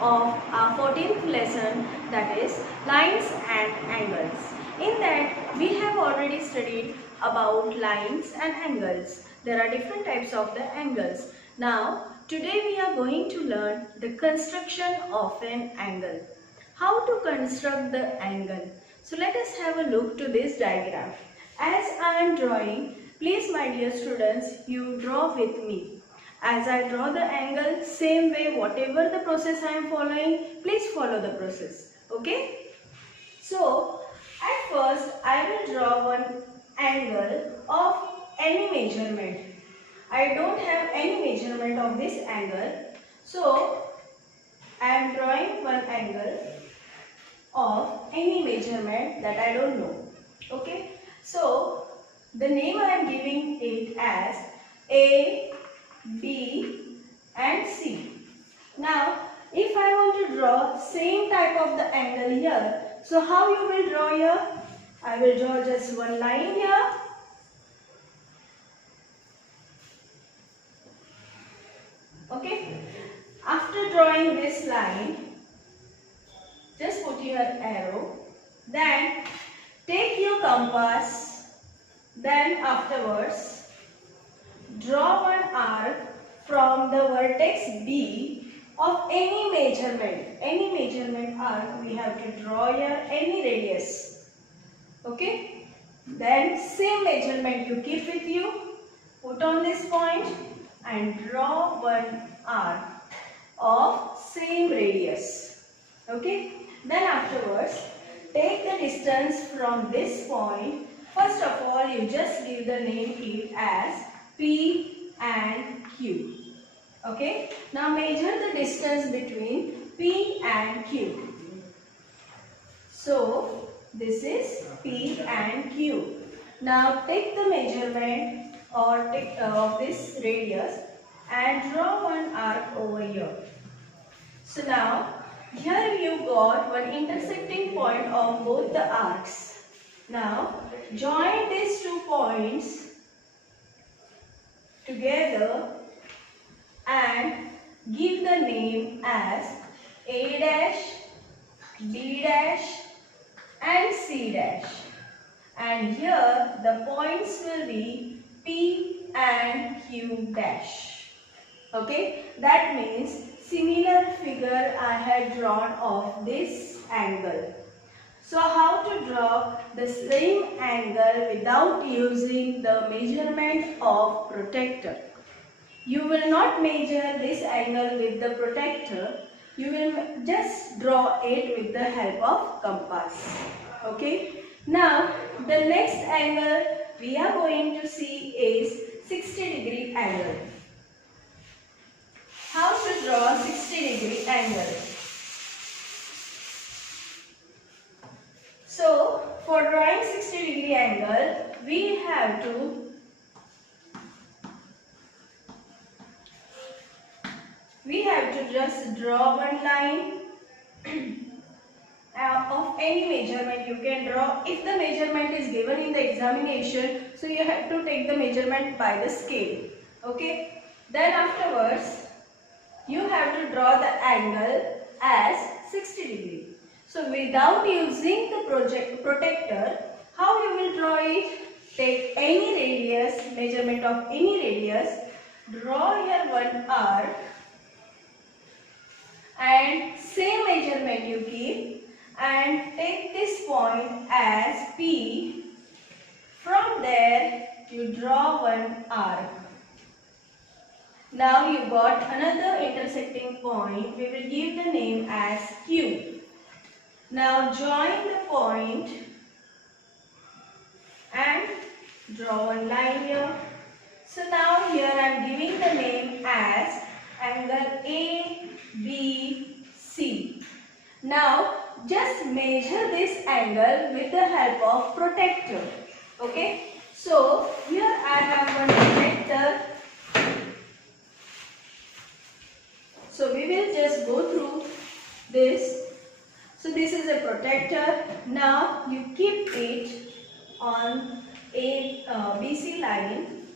of our 14th lesson, that is lines and angles. In that we have already studied about lines and angles. There are different types of the angles. Now today we are going to learn the construction of an angle. How to construct the angle. So let us have a look to this diagram. As I am drawing, please my dear students, you draw with me. As I draw the angle, same way whatever the process I am following, please follow the process. Okay? So, at first I will draw one angle of any measurement. I don't have any measurement of this angle. So, I am drawing one angle of any measurement that I don't know. Okay? So, the name I am giving it as A, B and C. Now, if I want to draw same type of the angle here, so how you will draw here? I will draw just one line here. Okay. After drawing this line, just put your arrow. Then take your compass. Then afterwards, draw one arc from the vertex B of any measurement arc we have to draw here, any radius. Okay. Then same measurement you keep with you, put on this point and draw one arc of same radius. Okay. Then afterwards, take the distance from this point. First of all, you just give the name it as P and Q. Okay. Now measure the distance between P and Q. So this is P and Q. Now take the measurement or take of this radius and draw one arc over here. So now here you got one intersecting point of both the arcs. Now join these two points together and give the name as A dash, B dash and C dash. And here the points will be P and Q dash. Okay, that means similar figure I had drawn of this angle. So how to draw the same angle without using the measurement of protractor? You will not measure this angle with the protractor. You will just draw it with the help of compass. Okay. Now the next angle we are going to see is 60-degree angle. How to draw 60-degree angle? So for drawing 60-degree angle, we have to just draw one line of any measurement you can draw. If the measurement is given in the examination, so you have to take the measurement by the scale. Okay. Then afterwards, you have to draw the angle as 60 degree. So without using the protractor, how you will draw it? Take any radius, measurement of any radius, draw here one arc and same measurement you keep and take this point as P. From there you draw one arc. Now you got another intersecting point. We will give the name as Q. Now join the point and draw one line here. So now here I am giving the name as angle A, B, C. Now just measure this angle with the help of protractor. Okay. So here I have one protractor. So we will just go through this. So this is a protractor. Now you keep it on a BC line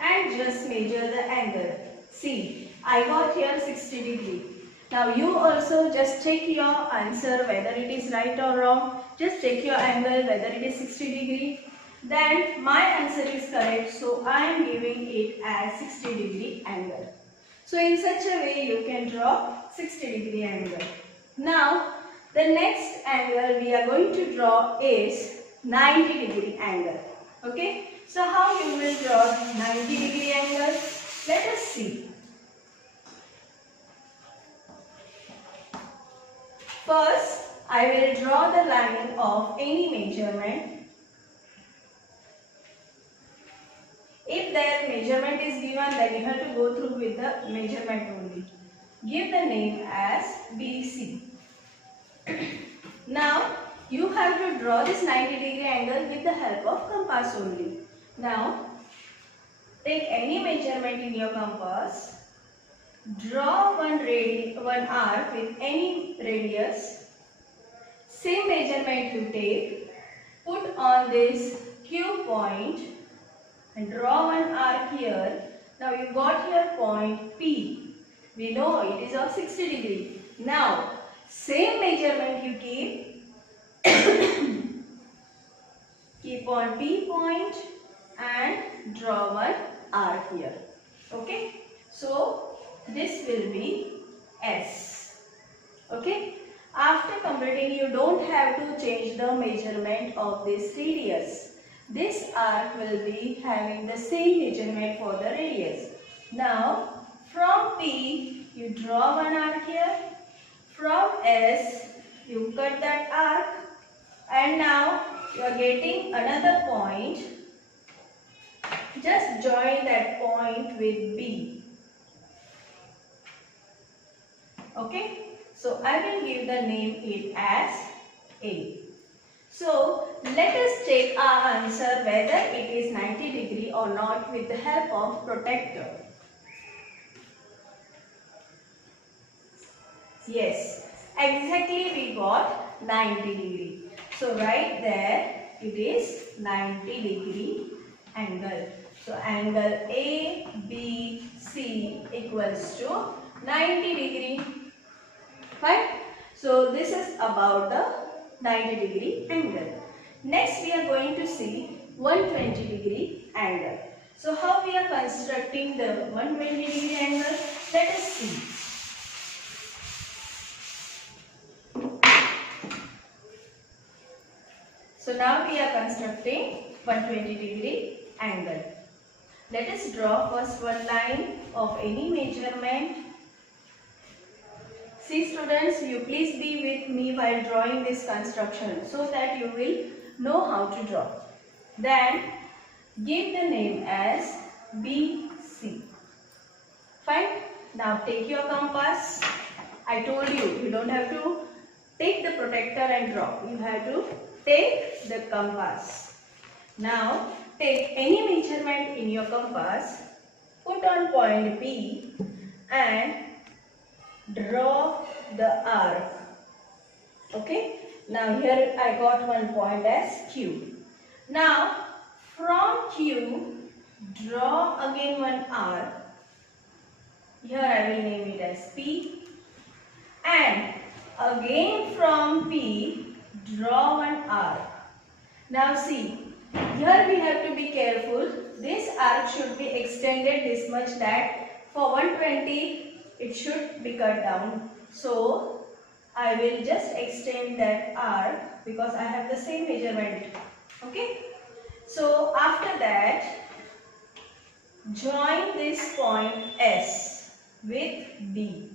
and just measure the angle. See, I got here 60 degree. Now you also just check your answer whether it is right or wrong. Just check your angle whether it is 60 degree. Then my answer is correct, so I am giving it as 60 degree angle. So in such a way you can draw 60 degree angle. Now the next angle we are going to draw is 90 degree angle. Okay. So how you will draw 90 degree angle? Let us see. First, I will draw the line of any measurement. If their measurement is given, then you have to go through with the measurement only. Give the name as BC. Now, you have to draw this 90 degree angle with the help of compass only. Now, take any measurement in your compass. Draw one arc with any radius. Same measurement you take. Put on this Q point and draw one arc here. Now you got here point P. We know it is of 60 degree. Now same measurement you keep on P point and draw one arc here. Okay. So this will be S. Okay. After completing, you don't have to change the measurement of this radius. This arc will be having the same measurement for the radius. Now from P you draw one arc here. From S you cut that arc, and now you are getting another point. Just join that point with B. Okay, so I will give the name it as A. So let us check our answer whether it is 90 degree or not with the help of protractor. Yes, exactly we got 90 degree. So right there it is 90 degree angle. So angle ABC equals to 90 degree. Fine. So this is about the 90 degree angle. Next we are going to see 120 degree angle. So how we are constructing the 120 degree angle? Let us see. So now we are constructing 120 degree angle. Let us draw first one line of any measurement. See students, you please be with me while drawing this construction so that you will know how to draw. Then give the name as BC. Fine. Now take your compass. I told you, you don't have to take the protractor and draw. You have to take the compass. Now take any measurement in your compass. Put on point P and draw the arc. Okay. Now here I got one point as Q. Now from Q draw again one arc. Here I will name it as P. And again from P draw one arc. Now see, here we have to be careful. This arc should be extended this much that for 120 it should be cut down. So I will just extend that arc because I have the same measurement. Okay. So after that, join this point S with B.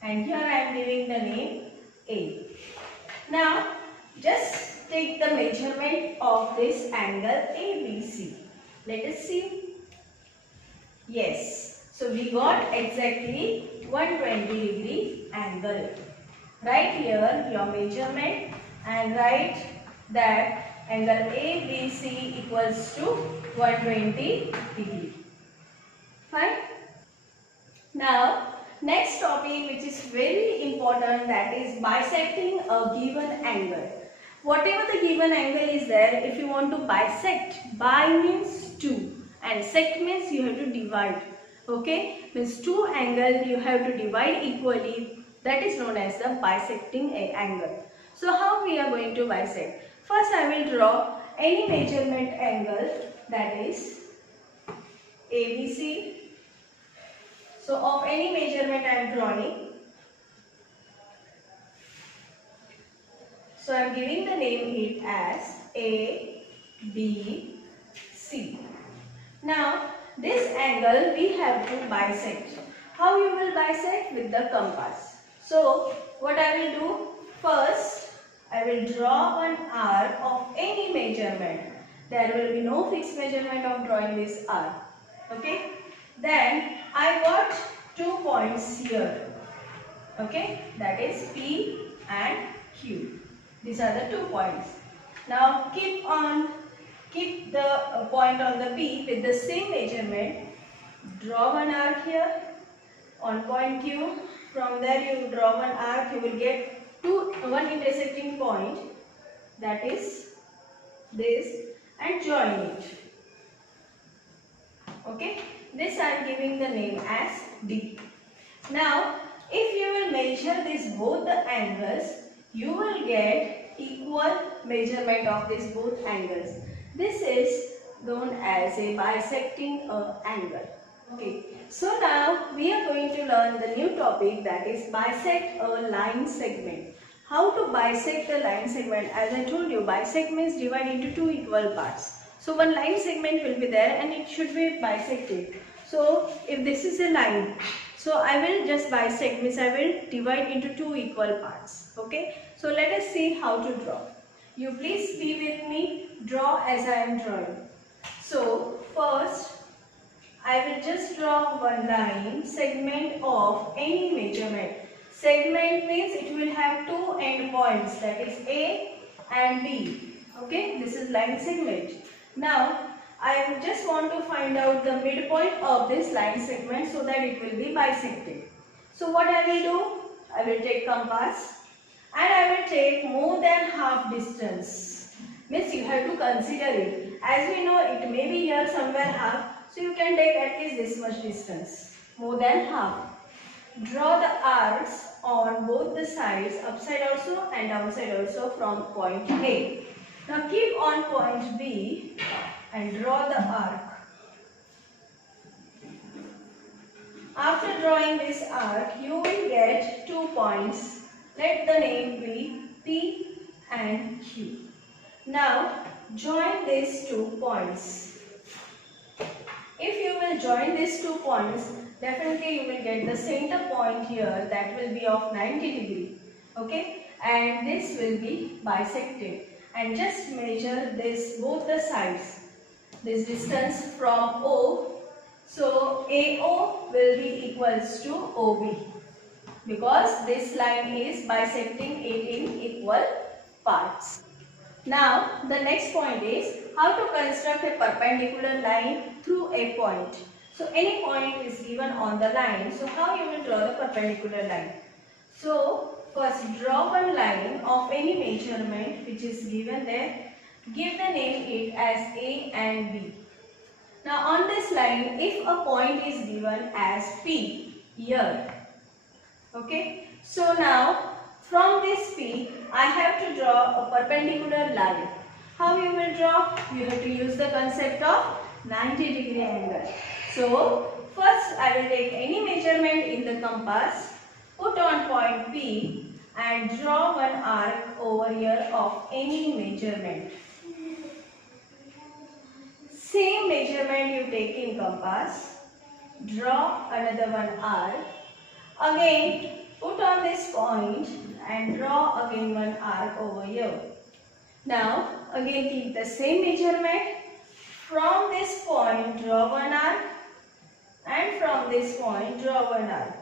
And here I am giving the name A. Now just take the measurement of this angle ABC. Let us see. Yes, so we got exactly 120 degree angle. Write here your measurement and write that angle ABC equals to 120 degree. Fine. Now next topic which is very important, that is bisecting a given angle. Whatever the given angle is there, if you want to bisect, bi means two and sect means you have to divide. Okay, means two angles you have to divide equally. That is known as the bisecting angle. So how we are going to bisect? First I will draw any measurement angle, that is ABC. So of any measurement I am drawing. So I am giving the name it as A, B, C. Now this angle we have to bisect. How you will bisect? With the compass. So what I will do? First I will draw one arc of any measurement. There will be no fixed measurement of drawing this arc. Okay. Then I got 2 points here. Okay. That is P and Q. These are the 2 points. Now keep the point on the P with the same measurement. Draw one arc here on point Q. From there you draw one arc. You will get one intersecting point, that is this, and join it. Okay. This I am giving the name as D. Now if you will measure this both the angles, you will get equal measurement of these both angles. This is known as a bisecting angle. Okay. So now we are going to learn the new topic, that is bisect a line segment. How to bisect a line segment? As I told you, bisect means divide into two equal parts. So one line segment will be there and it should be bisected. So if this is a line, so I will just bisect, means I will divide into two equal parts. Okay. So let us see how to draw. You please be with me, draw as I am drawing. So first I will just draw one line segment of any measurement. Segment means it will have two end points, that is A and B. Okay, this is line segment. Now I just want to find out the midpoint of this line segment so that it will be bisected. So what I will do? I will take compass and I will take more than half distance. Means you have to consider it. As we know, it may be here somewhere half. So you can take at least this much distance, more than half. Draw the arcs on both the sides, upside also and downside also, from point A. Now keep on point B and draw the arc. After drawing this arc, you will get 2 points. Let the name be P and Q. Now join these 2 points. If you will join these 2 points, definitely you will get the center point here, that will be of 90 degree. Okay, and this will be bisected. And just measure this both the sides. This distance from O. So AO will be equals to OB, because this line is bisecting it in equal parts. Now the next point is how to construct a perpendicular line through a point. So any point is given on the line. So how you will draw the perpendicular line? So first draw one line of any measurement which is given there. Give the name it as A and B. Now on this line, if a point is given as P here. Okay. So now from this P, I have to draw a perpendicular line. How you will draw? You have to use the concept of 90 degree angle. So first I will take any measurement in the compass, put on point P and draw one arc over here of any measurement. Same measurement you take in compass, draw another one arc. Again put on this point and draw again one arc over here. Now again keep the same measurement. From this point draw one arc and from this point draw one arc.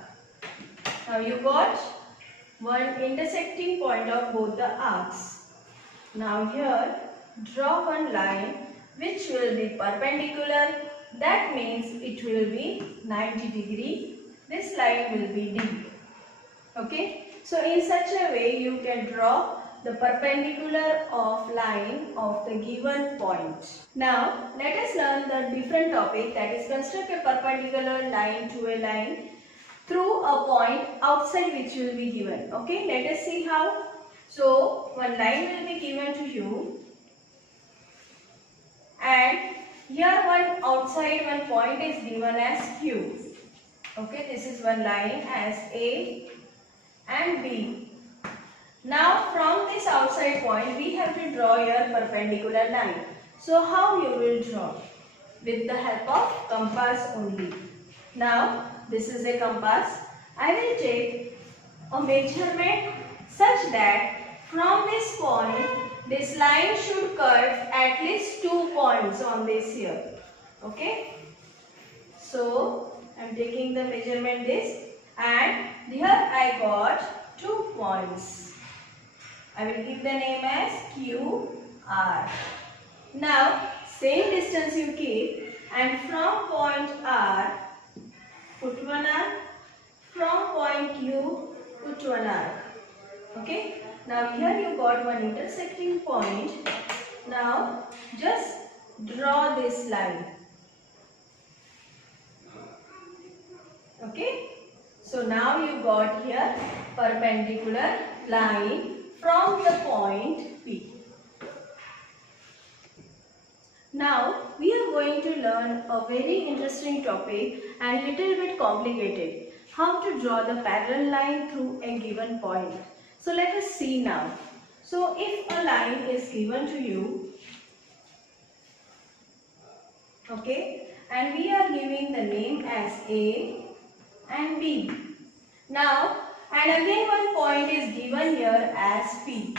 Now you got one intersecting point of both the arcs. Now here draw one line which will be perpendicular. That means it will be 90 degree. This line will be D. Okay. So in such a way you can draw the perpendicular of line of the given point. Now let us learn the different topic, that is construct a perpendicular line to a line through a point outside which will be given. Okay, let us see how. So one line will be given to you, and here one outside one point is given as Q. Okay, this is one line as A and B. Now from this outside point we have to draw your perpendicular line. So how you will draw? With the help of compass only. Now this is a compass. I will take a measurement such that from this point this line should cut at least 2 points on this here. Okay. So I am taking the measurement this, and here I got 2 points. I will give the name as QR. Now same distance you keep, and from point R put one arc, from point Q put one arc. Okay. Now here you got one intersecting point. Now just draw this line. Okay. So now you got here perpendicular line from the point P. Now we are going to learn a very interesting topic and little bit complicated. How to draw the parallel line through a given point. So let us see now. So if a line is given to you, okay, and we are giving the name as A and B. Now, and again one point is given here as P.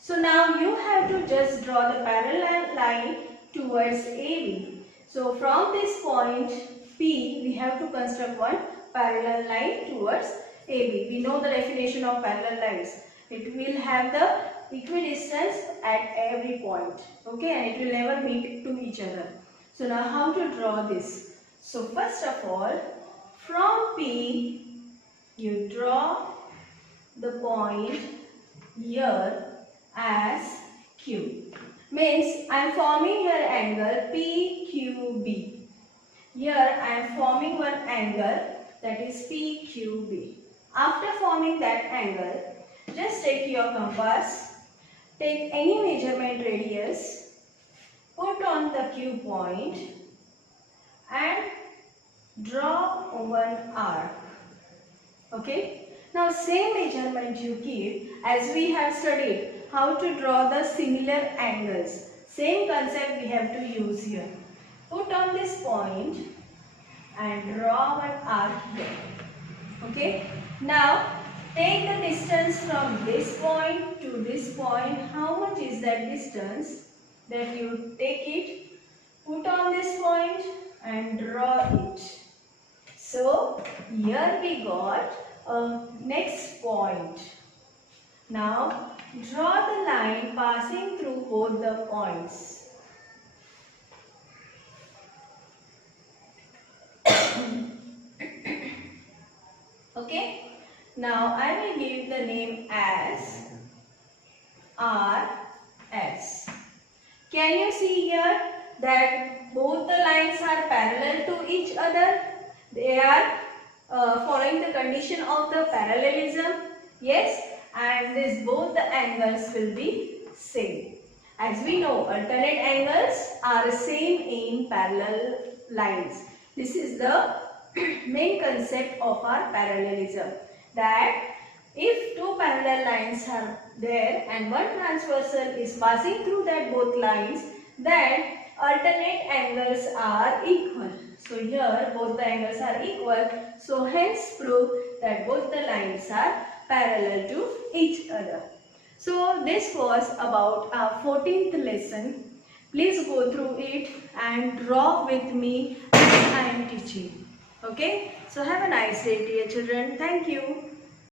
So now you have to just draw the parallel line towards AB. So from this point P, we have to construct one parallel line towards AB. We know the definition of parallel lines. It will have the equidistance at every point. Okay, and it will never meet to each other. So now how to draw this? So first of all, from P, you draw the point here as Q. Means I am forming here angle PQB. Here I am forming one angle, that is PQB. After forming that angle, just take your compass, take any measurement radius, put on the Q point and draw one arc. Okay. Now same measurement you keep as we have studied how to draw the similar angles. Same concept we have to use here. Put on this point and draw one arc here. Okay. Now take the distance from this point to this point. How much is that distance? That you take it, put on this point and draw it. So here we got a next point. Now draw the line passing through both the points. Okay. Now I will give the name as RS. Can you see here that both the lines are parallel to each other? They are following the condition of the parallelism. Yes, and this both the angles will be same. As we know, alternate angles are same in parallel lines. This is the main concept of our parallelism, that if two parallel lines are there and one transversal is passing through that both lines, then alternate angles are equal. So here both the angles are equal. So hence prove that both the lines are parallel to each other. So this was about our 14th lesson. Please go through it and draw with me as I am teaching. Okay. So have a nice day, dear children. Thank you.